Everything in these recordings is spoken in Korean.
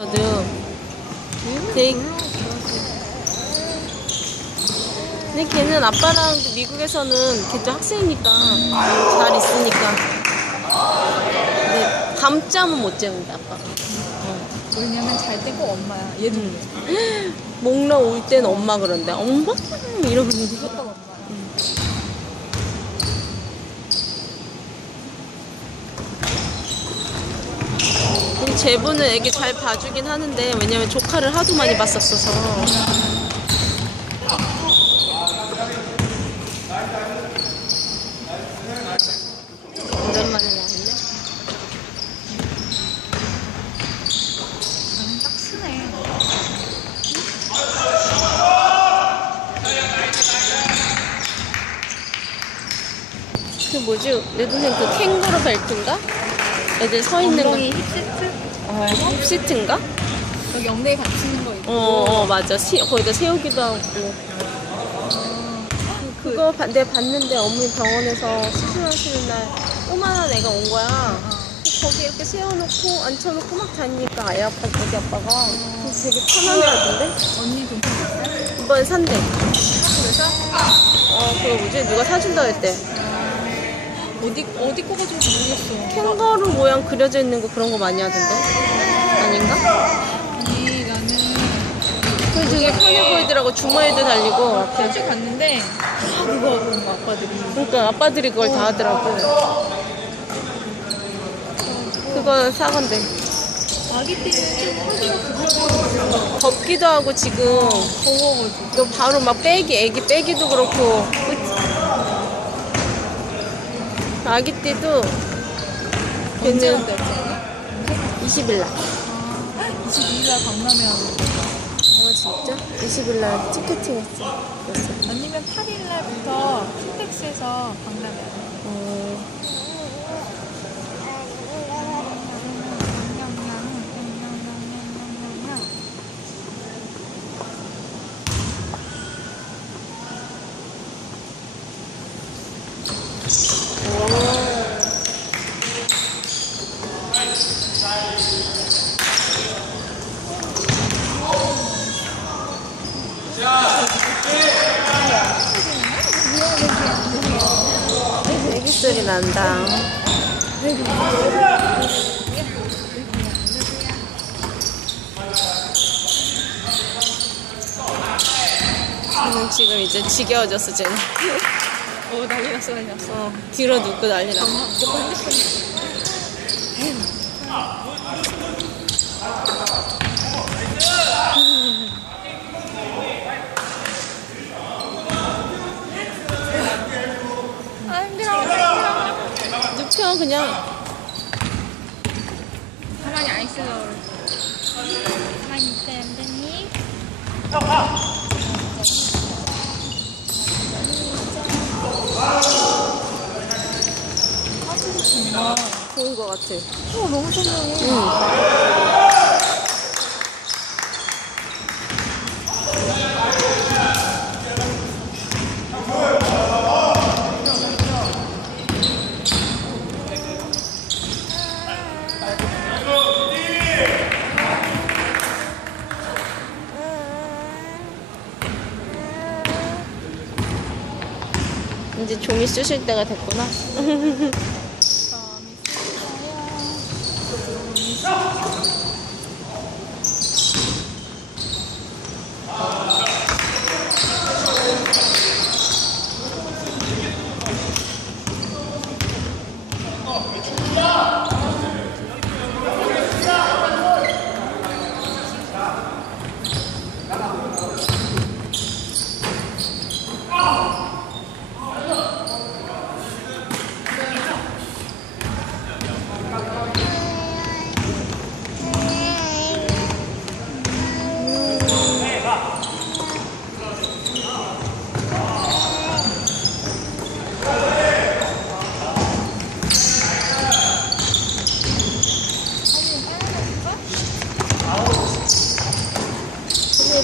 저도 되게 근데 걔는 아빠랑 미국에서는 걔도 학생이니까 잘 있으니까. 근데 밤잠은 못 재운다 아빠가 왜냐면 잘때꼭 엄마야. 얘도 그래. 목나 올땐 엄마 그런데 엄마? 이러고 무조건 엄마야. 근데 제부는 애기 잘 봐주긴 하는데 왜냐면 조카를 하도 많이 봤었어서 오랜만에 나왔네. 그 뭐지 내 동생 그 캥거루 벨트인가? 애들 서 있는 거 힙세트? 어, 힙시트인가? 여기 엉덩이 받치는 거 있고. 어, 어 맞아. 시, 거기다 세우기도 하고. 그거 바- 내가 봤는데 어머니 병원에서 수술하시는 날 꼬만한 애가 온 거야. 거기 이렇게 세워놓고 앉혀놓고 막 다니니까 아예 아빠 거기 아빠가. 그래서 되게 편안해하던데? 언니 돈 받았어? 이번에 산대 그래서? 어 그거 뭐지? 누가 사준다 했대 어디 어디 거 가지고 모르겠어. 캥거루 모양 그려져 있는 거 그런 거 많이 하던데 아닌가? 아니 나는 그 되게 편해 보이더라고 주머니도 달리고 호주 갔는데 다 그거 거 아빠들이. 그러니까 아빠들이 그걸 다 하더라고 그거 사간대 아기 때는 좀 허리가 부들부들 덥기도 하고 지금 더워가지고. 또 바로 막 빼기 애기 빼기도 그렇고 아기 때도 언제 간다 했지? 20일 날. 아, 22일 날 박람회 하는 거. 어 진짜? 20일 날 티켓팅 했어. 아니면 8일 날부터 킨텍스에서 박람회 하는 거. 어, 소리 난다. 쟤는 지금 이제 지겨워졌어, 쟤는. 어 난리 났어 난리 났어. 어, 뒤로 눕고 난리 났어. 무조건 핸드폰. 아 힘들어 힘들어. 눕혀, 그냥. 가만히 안 있어. 가만히 있어 안 되니? 정말. 좋은 것 같아. 어 너무 선명해. 응. 이제 종이 쓰실 때가 됐구나.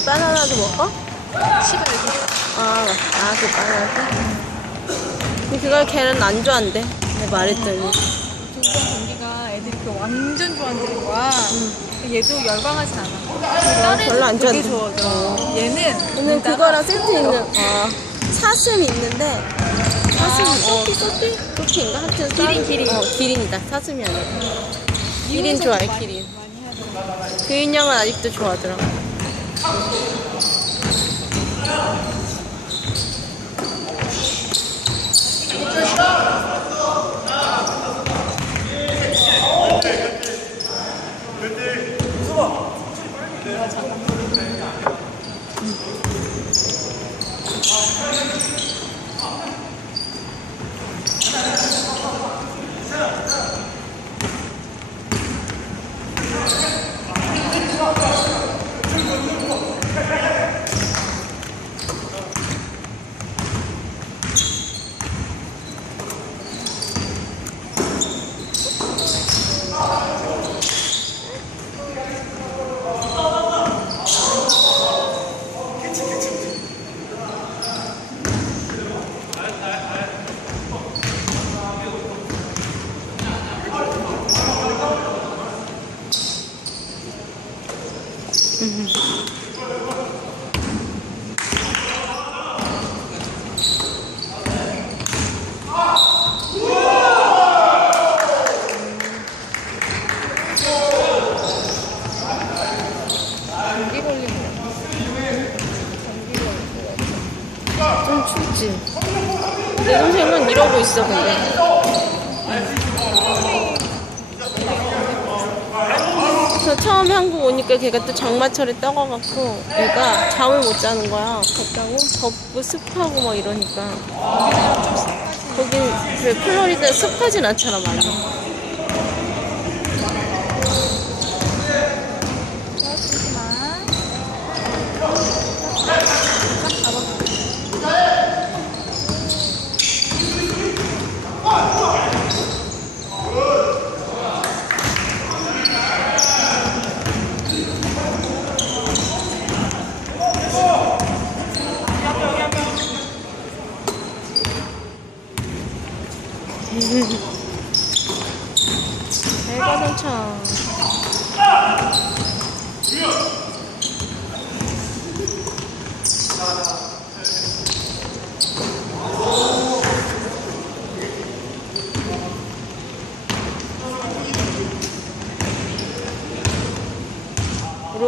바나나도 먹어? 집에 여기 아, 아, 그 바나나. 근데 그걸 걔는 안 좋아한대. 내가 말했더니. 동전 경기가 애들이 그 완전 좋아한다는 거야. 얘도 열광하진 않아. 어, 별로 안 되게 좋아한다. 좋아져. 얘는 오늘 그거랑 세트 있는 아 사슴 있는데 사슴 아, 어 소띠 소띠인가 하여튼 기린, 사- 기린. 어 기린이다 사슴이 아니라 기린 좋아해 기린 많이 하더라고. 그 인형은 아직도 좋아하더라 감기 걸린 거 좀 춥지 내 동생은 이러고 있어 근데 저 처음에 한국 오니까 걔가 또 장마철에 떠가갖고 애가 잠을 못 자는 거야. 덥다고? 덥고 습하고 막 이러니까. 거긴 그래 플로리다 습하진 않잖아 많이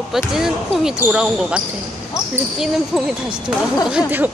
오빠 찌는 폼이 돌아온 것 같아. 찌는 폼이 다시 돌아온 것 같아요.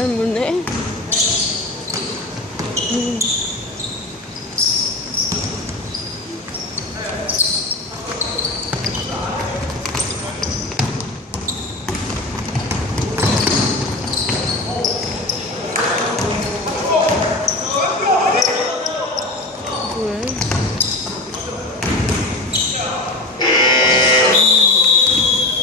잘 무네.